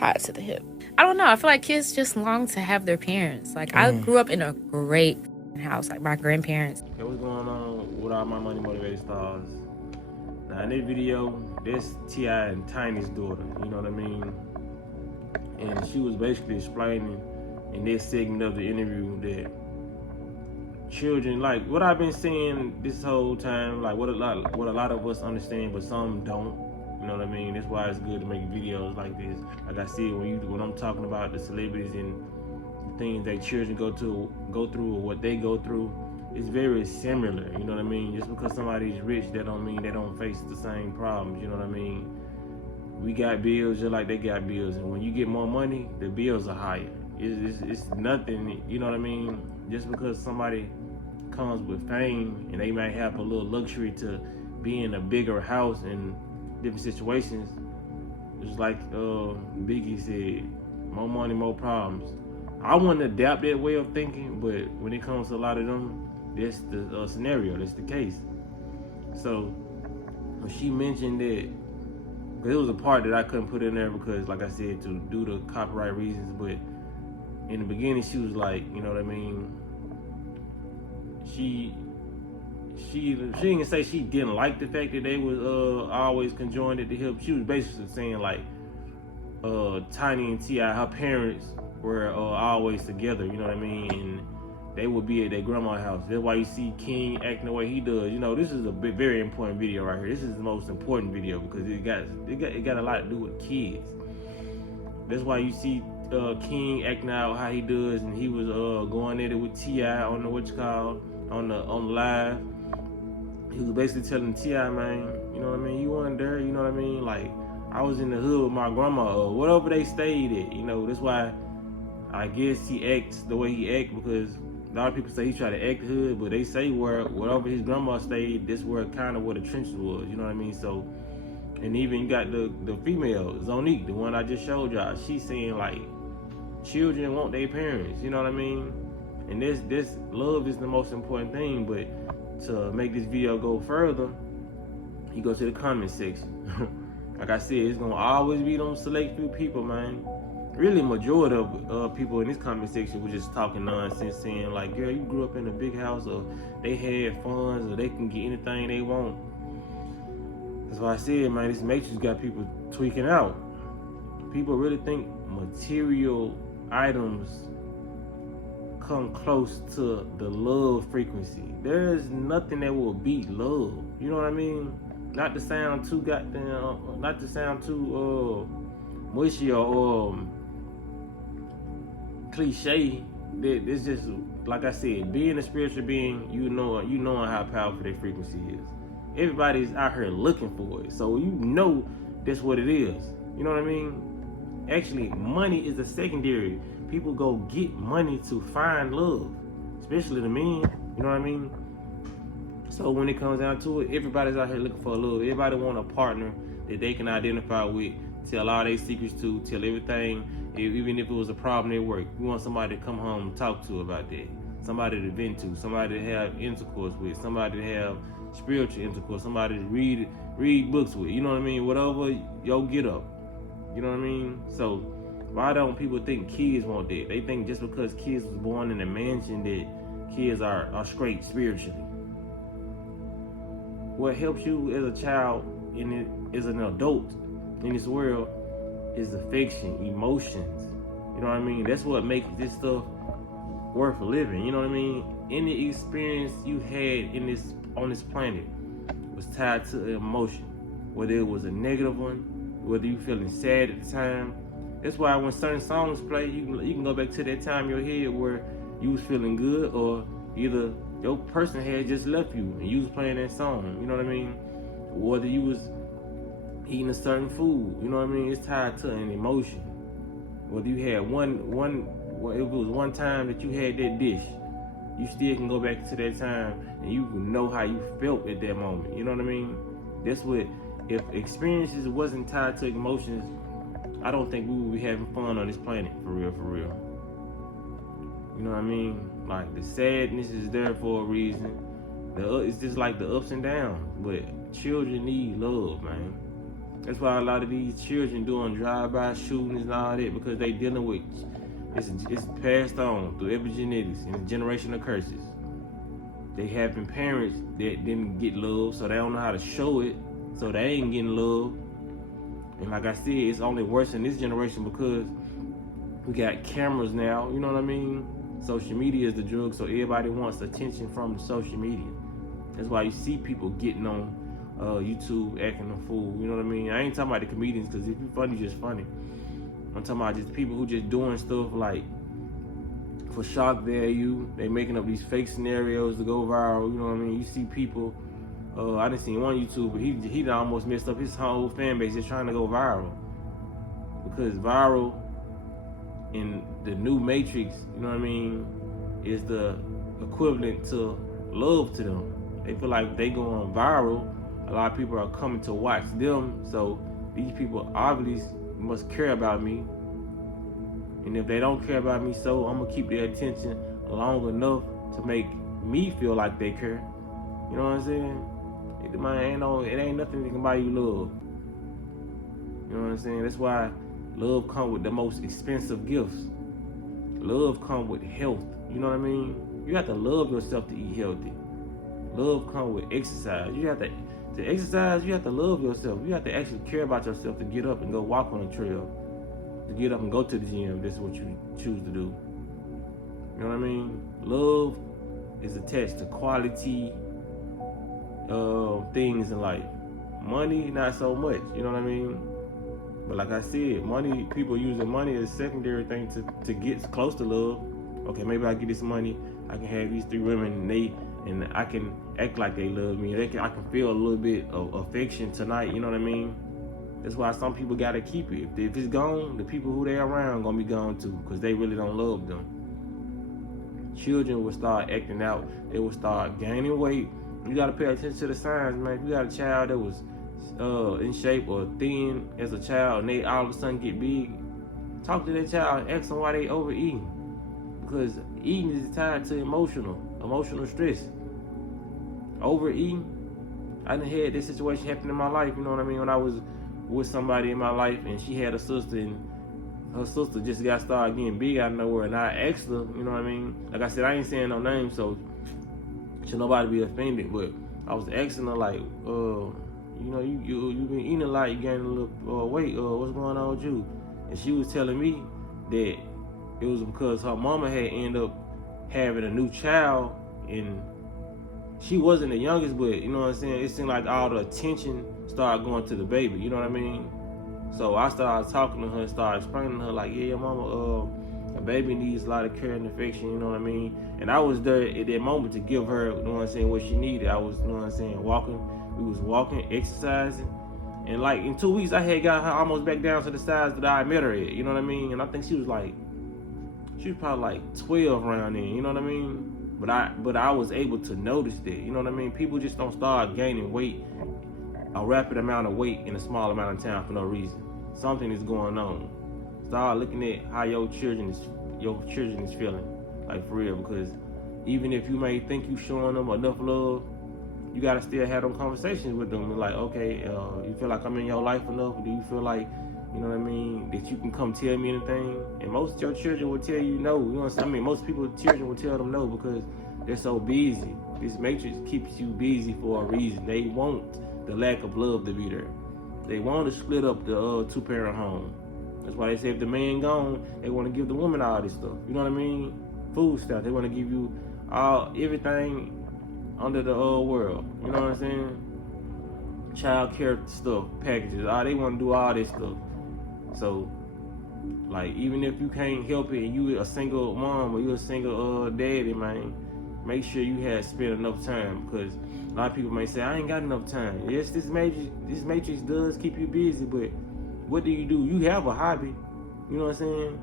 tied to the hip. I don't know. I feel like kids just long to have their parents. Like, I grew up in a great house, like my grandparents. Okay, what's going on with all my money motivated stars? Now in this video, this T.I. and Tiny's daughter, you know what I mean? And she was basically explaining in this segment of the interview that children, like what I've been saying this whole time, like what a lot of us understand, but some don't. You know what I mean? That's why it's good to make videos like this. Like I said, when I'm talking about the celebrities and the things that children go through or what they go through, it's very similar. You know what I mean? Just because somebody's rich, that don't mean they don't face the same problems. You know what I mean? We got bills just like they got bills, and when you get more money, the bills are higher. It's nothing. You know what I mean? Just because somebody comes with fame and they might have a little luxury to be in a bigger house and different situations, it's like Biggie said, more money, more problems. I wouldn't adapt that way of thinking, but when it comes to a lot of them, that's the scenario, that's the case. So when she mentioned that, because it was a part that I couldn't put in there because, like I said, to do the copyright reasons, but in the beginning she was like, you know what I mean, she didn't say she didn't like the fact that they was always conjoined at the hip. She was basically saying like Tiny and T.I., her parents were always together, you know what I mean, and they would be at their grandma's house. That's why you see King acting the way he does. You know, this is a very important video right here. This is the most important video because it got a lot to do with kids. That's why you see King acting out how he does, and he was going at it with T.I. on the on the live. He was basically telling T.I., man, you know what I mean, you weren't there, you know what I mean, like I was in the hood with my grandma or whatever they stayed at. You know, that's why I guess he acts the way he acts, because a lot of people say he tried to act hood, but they say wherever his grandma stayed, this where kind of where the trenches was, you know what I mean? So, and even you got the female, Zonique, the one I just showed y'all, she's saying like, children want their parents, you know what I mean? And this love is the most important thing, but to make this video go further, you go to the comment section. Like I said, it's gonna always be them select few people, man. Really, majority of people in this comment section were just talking nonsense, saying like, girl, you grew up in a big house, or they had funds, or they can get anything they want. That's why I said, man, this Matrix got people tweaking out. People really think material items come close to the love frequency. There is nothing that will beat love. You know what I mean? Not to sound too goddamn, not to sound too mushy or cliche. That it's just like I said, being a spiritual being, you knowing how powerful that frequency is. Everybody's out here looking for it, so you know that's what it is. You know what I mean? Actually, money is a secondary. People go get money to find love, especially the men. You know what I mean? So when it comes down to it, everybody's out here looking for love. Everybody want a partner that they can identify with, tell all their secrets to, tell everything, even if it was a problem at work. You want somebody to come home and talk to about that. Somebody to vent to, somebody to have intercourse with, somebody to have spiritual intercourse, somebody to read books with. You know what I mean? Whatever your get up. You know what I mean? So why don't people think kids want that? They think just because kids was born in a mansion that kids are straight spiritually. What helps you as a child and as an adult in this world is affection, emotions. You know what I mean? That's what makes this stuff worth living. You know what I mean? Any experience you had on this planet was tied to an emotion, whether it was a negative one, whether you feeling sad at the time. That's why when certain songs play, you can go back to that time in your head where you was feeling good, or either your person had just left you and you was playing that song. You know what I mean? Whether you was eating a certain food, you know what I mean? It's tied to an emotion. Whether you had if it was one time that you had that dish, you still can go back to that time and you can know how you felt at that moment. You know what I mean? That's what, if experiences wasn't tied to emotions, I don't think we would be having fun on this planet, for real, for real. You know what I mean? Like, the sadness is there for a reason. It's just like the ups and downs. But children need love, man. That's why a lot of these children doing drive-by shootings and all that, because they dealing with it's passed on through epigenetics and a generation of curses. They having parents that didn't get love, so they don't know how to show it, so they ain't getting love. And like I said, it's only worse in this generation because we got cameras now, you know what I mean? Social media is the drug, so everybody wants attention from the social media. That's why you see people getting on YouTube acting a fool, you know what I mean? I ain't talking about the comedians, because if you're funny, just funny. I'm talking about just people who just doing stuff like for shock value. They making up these fake scenarios to go viral, you know what I mean? You see people, I done seen one YouTuber, he done almost messed up his whole fan base just trying to go viral. Because viral in the new Matrix, you know what I mean, is the equivalent to love to them. They feel like they going viral, a lot of people are coming to watch them, so these people obviously must care about me. And if they don't care about me, so I'm gonna keep their attention long enough to make me feel like they care. You know what I'm saying? It ain't nothing that can buy you love. You know what I'm saying? That's why love comes with the most expensive gifts. Love comes with health. You know what I mean? You have to love yourself to eat healthy. Love comes with exercise. You have to exercise, you have to love yourself. You have to actually care about yourself to get up and go walk on a trail. To get up and go to the gym, this is what you choose to do. You know what I mean? Love is attached to quality things in life. Money, not so much. You know what I mean? But like I said, money, people using money as a secondary thing to get close to love. Okay, maybe I get this money, I can have these 3 women and I can act like they love me. I can feel a little bit of affection tonight, you know what I mean? That's why some people gotta keep it. If it's gone, the people who they around gonna be gone too, because they really don't love them. Children will start acting out. They will start gaining weight. You gotta pay attention to the signs, man. If you got a child that was in shape or thin as a child and they all of a sudden get big, talk to that child and ask them why they overeating. Because eating is tied to emotional stress. Overeating, I done had this situation happen in my life, you know what I mean? When I was with somebody in my life and she had a sister and her sister just started getting big out of nowhere, and I asked her, you know what I mean? Like I said, I ain't saying no names, so should nobody be offended, but I was asking her like, you know, you been eating a lot, you gaining a little weight, what's going on with you? And she was telling me that it was because her mama had ended up having a new child, and she wasn't the youngest, but you know what I'm saying? It seemed like all the attention started going to the baby, you know what I mean? So I started talking to her and started explaining to her like, yeah, mama, a baby needs a lot of care and affection, you know what I mean? And I was there at that moment to give her, you know what I'm saying, what she needed. I was, you know what I'm saying, we was walking, exercising. And like in 2 weeks, I had got her almost back down to the size that I met her at, you know what I mean? And I think she was probably like 12 around then, you know what I mean? But I was able to notice that, you know what I mean? People just don't start gaining weight, a rapid amount of weight in a small amount of time for no reason. Something is going on. Start looking at how your children is feeling, like for real, because even if you may think you showing them enough love, you gotta still have them conversations with them. Like, okay, you feel like I'm in your life enough? Or do you feel like, you know what I mean, that you can come tell me anything? And most of your children will tell you no. You know what I'm saying? I mean, most people's children will tell them no because they're so busy. This matrix keeps you busy for a reason. They want the lack of love to be there. They want to split up the 2-parent home. That's why they say if the man gone, they want to give the woman all this stuff. You know what I mean? Food stuff. They want to give you everything under the world. You know what I'm saying? Child care stuff, packages. They want to do all this stuff. So, like, even if you can't help it and you a single mom or you a single daddy, man, make sure you have spent enough time, because a lot of people may say, I ain't got enough time. Yes, this matrix does keep you busy, but what do? You have a hobby. You know what I'm saying?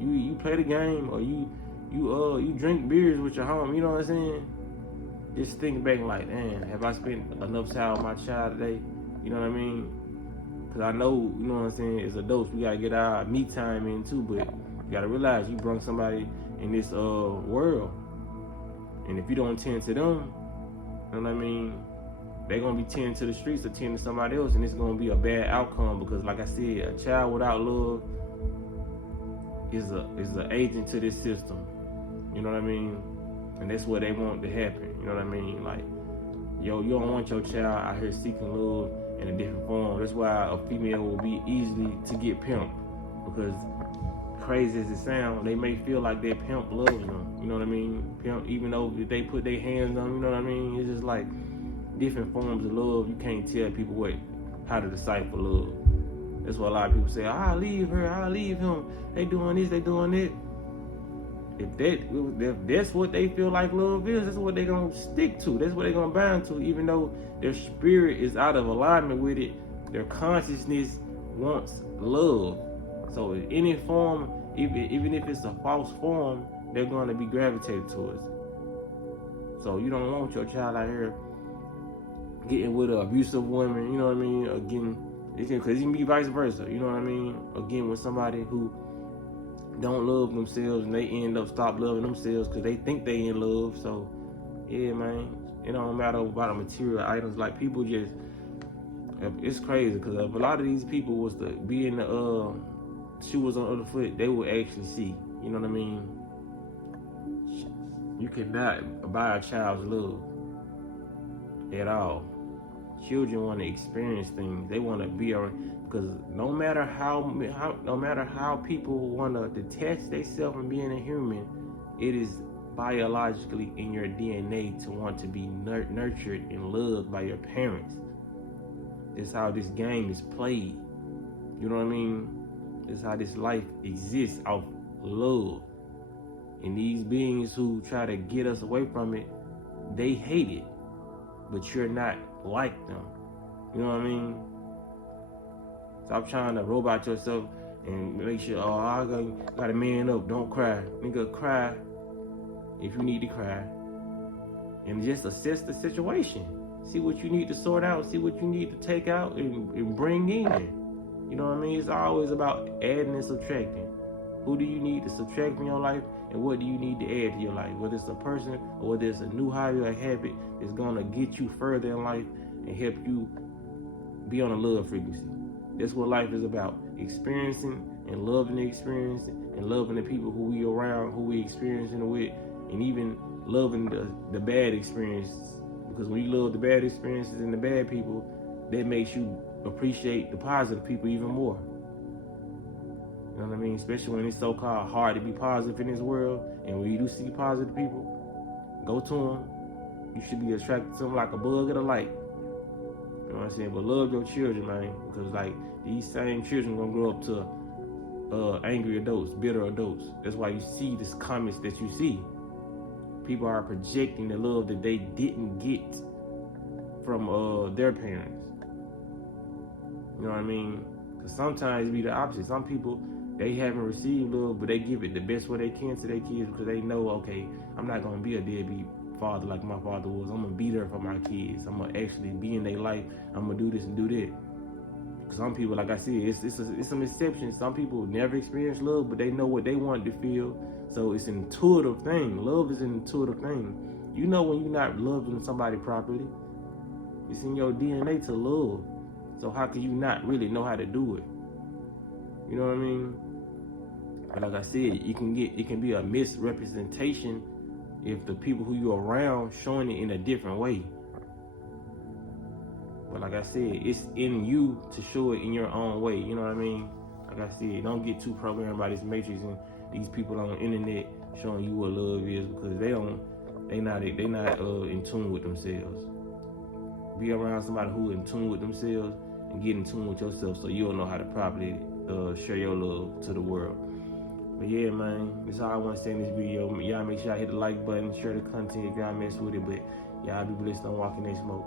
You play the game, or you drink beers with your home. You know what I'm saying? Just think back like, man, have I spent enough time with my child today? You know what I mean? Because I know, you know what I'm saying, as adults, we got to get our me time in too, but you got to realize you brought somebody in this world. And if you don't tend to them, you know what I mean, they're gonna be tending to the streets or tending to somebody else, and it's gonna be a bad outcome because, like I said, a child without love is an agent to this system. You know what I mean? And that's what they want to happen. You know what I mean? Like, yo, you don't want your child out here seeking love in a different form. That's why a female will be easily to get pimped, because crazy as it sounds, they may feel like their pimp loves them. You know what I mean? Pimp, even though if they put their hands on them, you know what I mean? It's just like different forms of love. You can't tell people how to decipher love. That's why a lot of people say, I'll leave her, I'll leave him. They doing this, they doing that. If that's what they feel like love is, that's what they're going to stick to. That's what they're going to bind to. Even though their spirit is out of alignment with it, their consciousness wants love. So in any form, even if it's a false form, they're going to be gravitated towards it. So you don't want your child out here getting with an abusive woman, you know what I mean? Or because it can be vice versa, you know what I mean? Or getting with somebody who don't love themselves and they end up stop loving themselves because they think they in love. So yeah, man, it don't matter about the material items. Like, people just, it's crazy because if a lot of these people was to be in the shoe was on the other foot, they would actually see, you know what I mean? You cannot buy a child's love at all. Children want to experience things. They want to be around, because no matter how people want to detach themselves from being a human, it is biologically in your DNA to want to be nurtured and loved by your parents. It's how this game is played. You know what I mean? It's how this life exists off love. And these beings who try to get us away from it, they hate it. But you're not like them. You know what I mean? Stop trying to robot yourself and make sure, I gotta man up, don't cry. Nigga, cry if you need to cry. And just assess the situation. See what you need to sort out, see what you need to take out and bring in. You know what I mean? It's always about adding and subtracting. Who do you need to subtract from your life, and what do you need to add to your life? Whether it's a person or whether it's a new hobby or habit that's gonna get you further in life and help you be on a love frequency. That's what life is about. Experiencing and loving the experience and loving the people who we around, who we experiencing it with, and even loving the bad experiences. Because when you love the bad experiences and the bad people, that makes you appreciate the positive people even more. You know what I mean? Especially when it's so-called hard to be positive in this world. And when you do see positive people, go to them. You should be attracted to them like a bug at a light. You know what I'm saying? But love your children, man. Because, like, these same children going to grow up to angry adults, bitter adults. That's why you see these comments that you see. People are projecting the love that they didn't get from their parents. You know what I mean? Because sometimes it be the opposite. Some people, they haven't received love, but they give it the best way they can to their kids because they know, okay, I'm not going to be a deadbeat father like my father was. I'm going to be there for my kids. I'm going to actually be in their life. I'm going to do this and do that. Some people, like I said, it's a misconception. Some people never experience love, but they know what they want to feel. So it's an intuitive thing. Love is an intuitive thing. You know when you're not loving somebody properly. It's in your DNA to love. So how can you not really know how to do it? You know what I mean? But like I said, it can be a misrepresentation if the people who you're around showing it in a different way. But like I said, it's in you to show it in your own way. You know what I mean? Like I said, don't get too programmed by this matrix and these people on the internet showing you what love is, because they not in tune with themselves. Be around somebody who in tune with themselves and get in tune with yourself, so you'll know how to properly share your love to the world. But yeah, man, that's all I want to say in this video. Y'all make sure y'all hit the like button, share the content if y'all mess with it. But y'all be blessed, don't walk in that smoke.